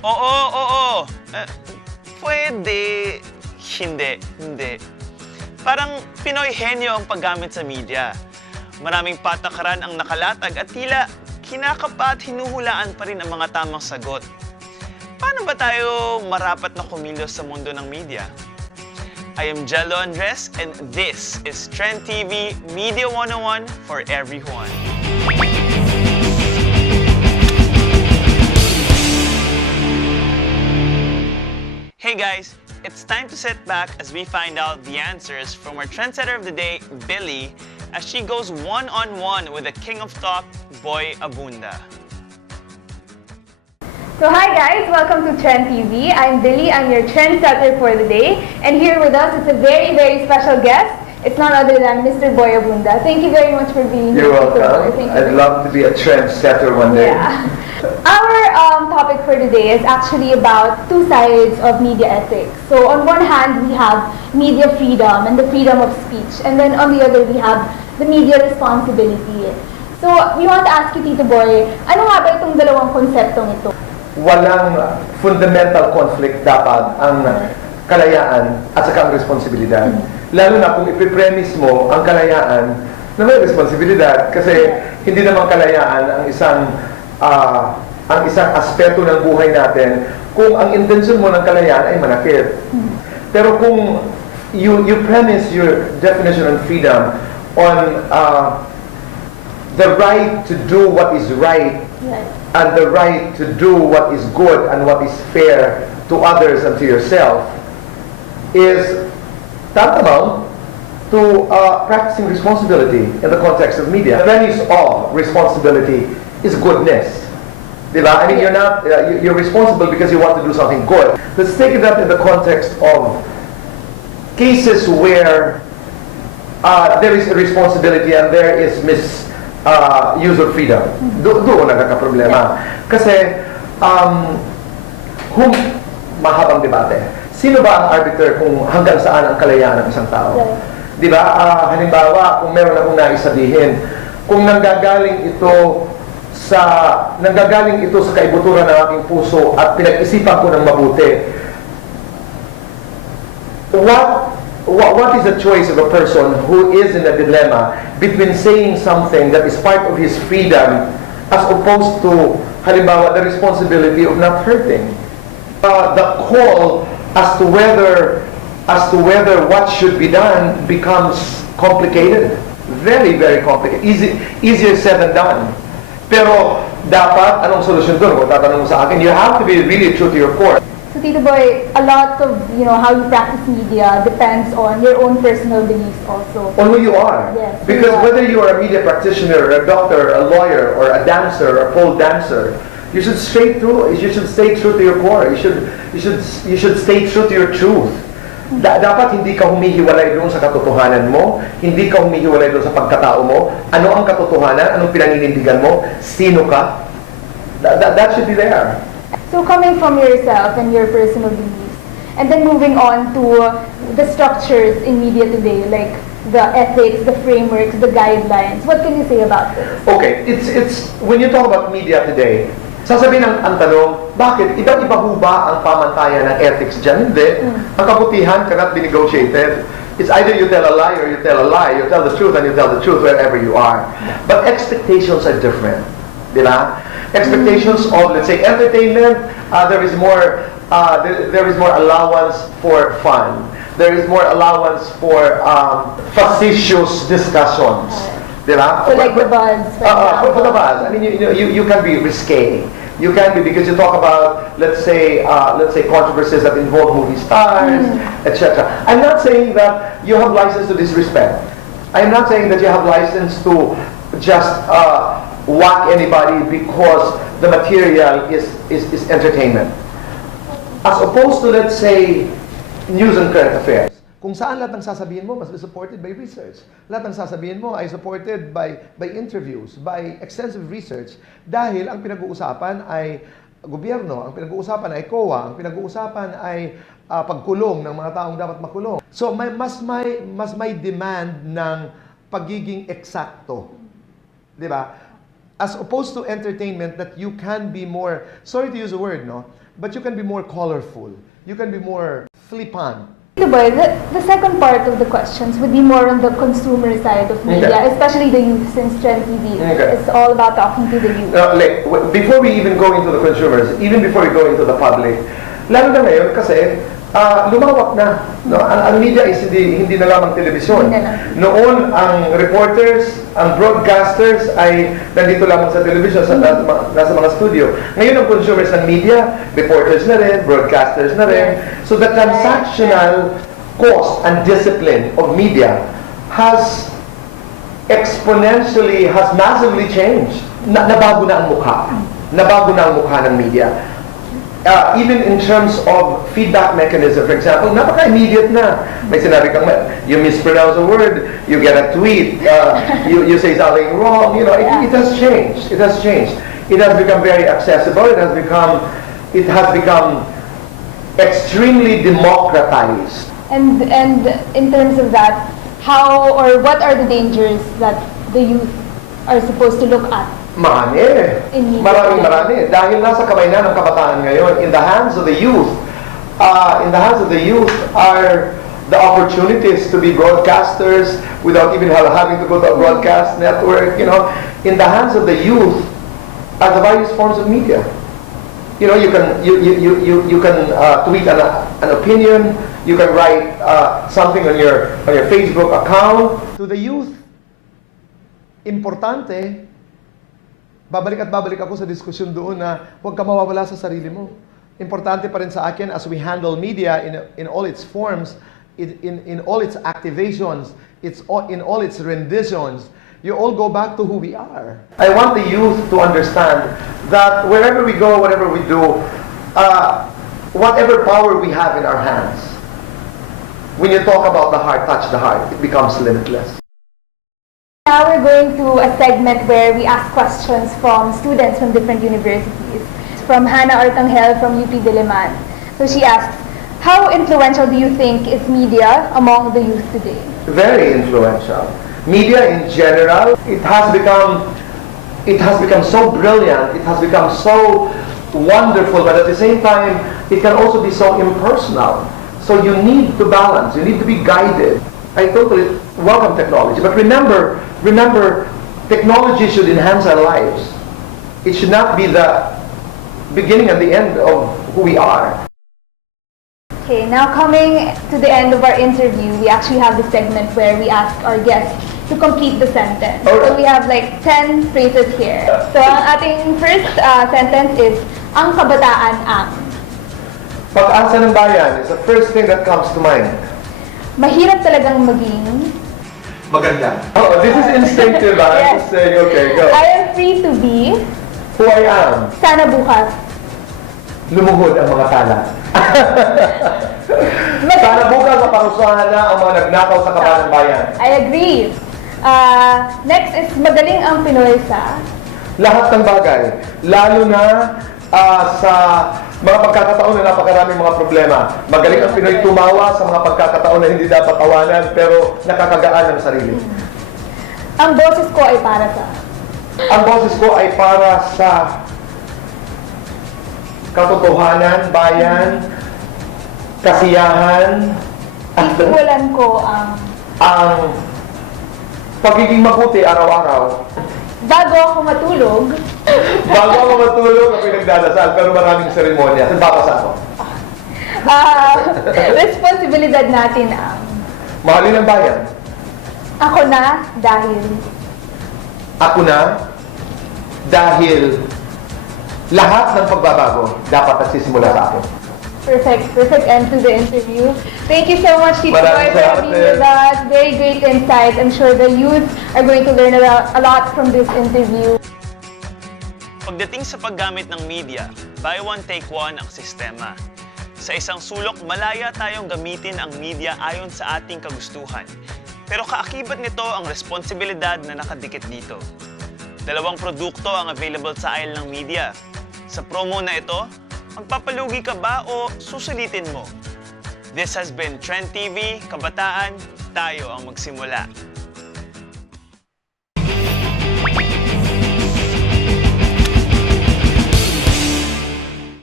Oo, oo. Pwede. Hindi. Parang Pinoy henyo ang paggamit sa media. Maraming patakaran ang nakalatag at tila kinakapa at hinuhulaan pa rin ang mga tamang sagot. Paano ba tayo marapat na kumilos sa mundo ng media? I am Jelo Andres and this is Trend TV Media 101 for everyone. Hey guys, it's time to sit back as we find out the answers from our trendsetter of the day, Billie, as she goes one-on-one with the king of talk, Boy Abunda. So hi guys, welcome to Trend TV. I'm Billie, I'm your trendsetter for the day. And here with us is a very, very special guest. It's none other than Mr. Boy Abunda. Thank you very much for being here. You're welcome. I'd love to be a trendsetter one day. Yeah. Our topic for today is actually about two sides of media ethics. So on one hand, we have media freedom and the freedom of speech. And then on the other, we have the media responsibility. So we want to ask you, Tito Boy, ano nga ba itong dalawang konseptong ito? Walang fundamental conflict dapat ang kalayaan at saka ang responsibilidad. Lalo na kung ipipremise mo ang kalayaan na may responsibilidad kasi hindi naman kalayaan ang isang aspeto ng buhay natin kung ang intensyon mo ng kalayaan ay manakit. Pero kung you premise your definition of freedom on the right to do what is right and the right to do what is good and what is fair to others and to yourself is tantamount to practicing responsibility in the context of media. The premise of responsibility is goodness. Diba? I mean, you're responsible because you want to do something good. Let's take it up in the context of cases where there is a responsibility and there is use of freedom. Doon nagkakaproblema. Kasi, mahabang debate. Sino ba ang arbiter kung hanggang saan ang kalayaan ng isang tao? Di ba? Halimbawa, kung meron akong nais sabihin, kung nanggagaling ito sa kaibuturan ng aking puso at pinag-isipan ko ng mabuti, what is the choice of a person who is in a dilemma between saying something that is part of his freedom as opposed to, halimbawa, the responsibility of not hurting? The call as to whether what should be done becomes complicated. Very, very complicated. Easier said than done. Pero dapat, anong solusyon doon? Kung tatanong mo sa akin, you have to be really true to your core. So Tito Boy, a lot of how you practice media depends on your own personal beliefs also. On who you are. Yes, because whether you are a media practitioner, a doctor, a lawyer, or a dancer, or a pole dancer, you should stay true to your core. You should stay true to your truth. Dapat hindi ka humihiwalay doon sa katotohanan mo, hindi ka humihiwalay doon sa pagkatao mo. Ano ang katotohanan? Anong pinaninindigan mo? Sino ka? That should be there. So coming from yourself and your personal beliefs, and then moving on to the structures in media today, like the ethics, the frameworks, the guidelines. What can you say about this? Okay, it's when you talk about media today, sasabihin ang tanong, bakit? Iba-iba ho ba ang pamantayan ng ethics dyan? Hindi. Ang kabutihan cannot be negotiated. It's either you tell a lie or you tell a lie. You tell the truth and you tell the truth wherever you are. But expectations are different. Diba? Expectations of, let's say, entertainment, there is more allowance for fun. There is more allowance for facetious discussions. Diba? So like the buzz. For the buzz. I mean, you can be risque. You can be because you talk about, let's say controversies that involve movie stars, etc. I'm not saying that you have license to disrespect. I'm not saying that you have license to just whack anybody because the material is entertainment. As opposed to, let's say, news and current affairs. Kung saan lahat ng sasabihin mo must be supported by research. Lahat ng sasabihin mo ay supported by interviews, by extensive research. Dahil ang pinag-uusapan ay gobyerno, ang pinag-uusapan ay COA, ang pinag-uusapan ay pagkulong ng mga taong dapat makulong. So mas may demand ng pagiging eksakto. 'Di ba? as opposed to entertainment that you can be more, sorry to use a word, no? But you can be more colorful. You can be more flippant. Boy, the second part of the questions would be more on the consumer side of media, Okay. especially the youth, since Gen TV Okay. is all about talking to the youth. Before we even go into the consumers, even before we go into the public, lalo na ngayon kasi lumawak na. No? Ang media is hindi na lamang telebisyon. Hindi na. Noon, ang reporters, ang broadcasters ay nandito lamang sa television, nasa mga studio. Ngayon, ang consumers ng media, reporters na rin, broadcasters na rin. So the transactional cost and discipline of media has massively changed. Nabago na ang mukha. Nabago na ang mukha ng media. Even in terms of feedback mechanism, for example, napaka-immediate na. May sinabi kang, you mispronounce a word, you get a tweet, you say something wrong, you know, it has changed. It has changed. It has become very accessible. It has become extremely democratized. And in terms of that, how or what are the dangers that the youth are supposed to look at? Marami. Marami. Dahil nasa kamay na ng kabataan ngayon, in the hands of the youth are the opportunities to be broadcasters without even having to go to a broadcast network, you know. In the hands of the youth are the various forms of media. You know, you can tweet an opinion, you can write something on your Facebook account. To the youth, importante, babalik ako sa diskusyon doon na huwag ka mawawala sa sarili mo. Importante pa rin sa akin as we handle media in all its forms, in all its activations, in all its renditions, you all go back to who we are. I want the youth to understand that wherever we go, whatever we do, whatever power we have in our hands, when you talk about the heart, touch the heart, it becomes limitless. Now we're going to a segment where we ask questions from students from different universities. From Hannah Arcangel from UP Diliman. So she asks, how influential do you think is media among the youth today? Very influential. Media in general, it has become so brilliant, it has become so wonderful, but at the same time, it can also be so impersonal. So you need to balance, you need to be guided. I totally welcome technology, but remember, technology should enhance our lives. It should not be the beginning and the end of who we are. Okay, now coming to the end of our interview, we actually have the segment where we ask our guests to complete the sentence. Alright. So we have like 10 phrases here. So ang ating first sentence is, ang kabataan ang. Pag-asa ng bayan is the first thing that comes to mind. Mahirap talagang maging. Maganda. Oh, this is instinctive. I'm Yes. just saying, okay, go. I am free to be. Who I am. Sana bukas. Lumuhod ang mga tala. Sana bukas maparusahan na ang mga nagnakaw sa kabataan ng bayan. I agree. Next is magaling ang Pinoy sa. Lahat ng bagay, lalo na sa mga pagkakataon na napakaraming mga problema. Magaling ang Pinoy tumawa sa mga pagkakataon na hindi dapat tawanan pero nakakagaan ng sarili. Ang boses ko ay para sa. Ang boses ko ay para sa katotohanan, bayan, kasiyahan, Sisimulan ko ang pagiging mabuti araw-araw. bago ako matulog. Bago ako matulog, ako'y nagdadasal, pero maraming seremonya. Babasa ako. Responsibilidad natin ang. Mahalin ang bayan. Ako na dahil. Ako na dahil lahat ng pagbabago dapat nagsisimula sa akin. Perfect end to the interview. Thank you so much, Tito Boy, Maraming for salamat being with us. Very great insight. I'm sure the youth are going to learn a lot from this interview. Pagdating sa paggamit ng media, buy one take one ang sistema. Sa isang sulok, malaya tayong gamitin ang media ayon sa ating kagustuhan. Pero kaakibat nito ang responsibilidad na nakadikit dito. Dalawang produkto ang available sa aisle ng media. Sa promo na ito, magpapalugi ka ba o susulitin mo? This has been Trend TV, Kabataan, tayo ang magsimula.